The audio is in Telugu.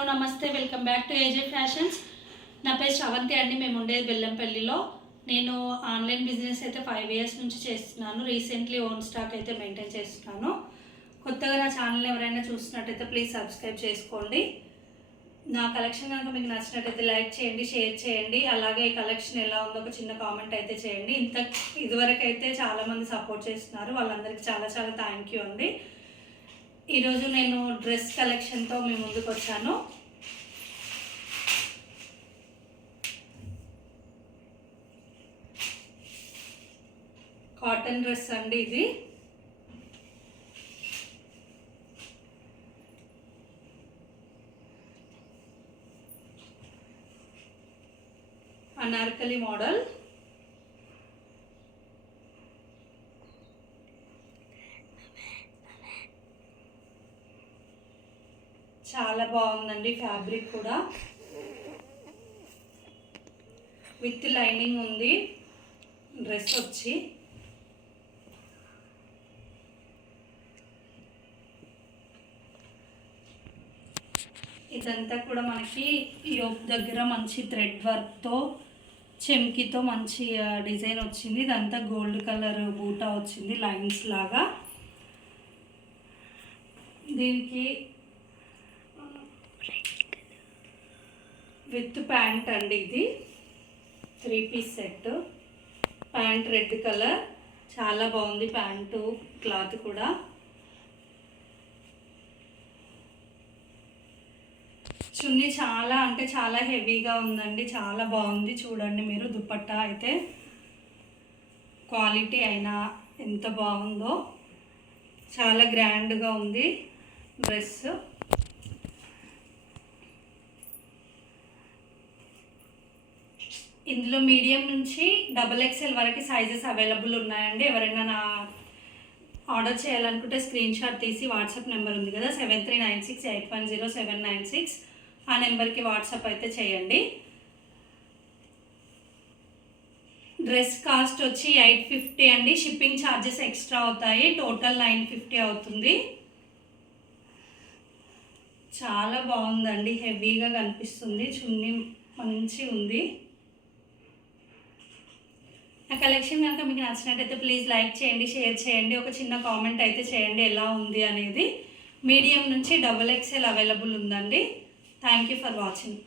హలో నమస్తే, వెల్కమ్ బ్యాక్ టు ఏజే ఫ్యాషన్స్. నా పేరు శ్రవంతి అండి. మేము ఉండేది బెల్లంపల్లిలో. నేను ఆన్లైన్ బిజినెస్ అయితే 5 ఇయర్స్ నుంచి చేస్తున్నాను. రీసెంట్లీ ఓన్ స్టాక్ అయితే మెయింటైన్ చేస్తున్నాను. కొత్తగా నా ఛానల్ ఎవరైనా చూస్తున్నట్టయితే ప్లీజ్ సబ్స్క్రైబ్ చేసుకోండి. నా కలెక్షన్ కనుక మీకు నచ్చినట్టయితే లైక్ చేయండి, షేర్ చేయండి. అలాగే ఈ కలెక్షన్ ఎలా ఉందో ఒక చిన్న కామెంట్ అయితే చేయండి. ఇదివరకు అయితే చాలామంది సపోర్ట్ చేస్తున్నారు, వాళ్ళందరికీ చాలా చాలా థ్యాంక్ యూ అండి. ఈరోజు నేను డ్రెస్ కలెక్షన్తో మీ ముందుకు వచ్చాను. కాటన్ డ్రెస్ అండి ఇది. అనార్కలి మోడల్. చాలా బాగుందండి. ఫ్యాబ్రిక్ కూడా విత్ లైనింగ్ ఉంది. డ్రెస్ వచ్చి ఇదంతా కూడా మనకి యోక్ దగ్గర మంచి థ్రెడ్ వర్క్తో చెమ్కీతో మంచి డిజైన్ వచ్చింది. ఇదంతా గోల్డ్ కలర్ బూటా వచ్చింది లైన్స్ లాగా. దీనికి విత్ ప్యాంట్ అండి. ఇది 3 piece set. Pant red colour, చాలా బాగుంది ప్యాంటు. క్లాత్ కూడా చున్నీ చాలా అంటే చాలా హెవీగా ఉందండి. చాలా బాగుంది. చూడండి మీరు, దుపట్టా అయితే క్వాలిటీ అయినా ఎంత బాగుందో. చాలా గ్రాండ్గా ఉంది డ్రెస్. ఇందులో మీడియం నుంచి XXL వరకు సైజెస్ అవైలబుల్ ఉన్నాయండి. ఎవరైనా నా ఆర్డర్ చేయాలనుకుంటే స్క్రీన్ షాట్ తీసి వాట్సాప్ నెంబర్ ఉంది కదా, 7396810796, ఆ నెంబర్కి వాట్సాప్ అయితే చేయండి. డ్రెస్ కాస్ట్ వచ్చి 850 అండి. షిప్పింగ్ ఛార్జెస్ ఎక్స్ట్రా అవుతాయి. టోటల్ 950 అవుతుంది. చాలా బాగుందండి, హెవీగా కనిపిస్తుంది. చున్నీ మంచి ఉంది. ఆ కలెక్షన్ కనుక మీకు నచ్చినట్టయితే ప్లీజ్ లైక్ చేయండి, షేర్ చేయండి. ఒక చిన్న కామెంట్ అయితే చేయండి ఎలా ఉంది అనేది. మీడియం నుంచి XXL అవైలబుల్ ఉందండి. Thank you for watching.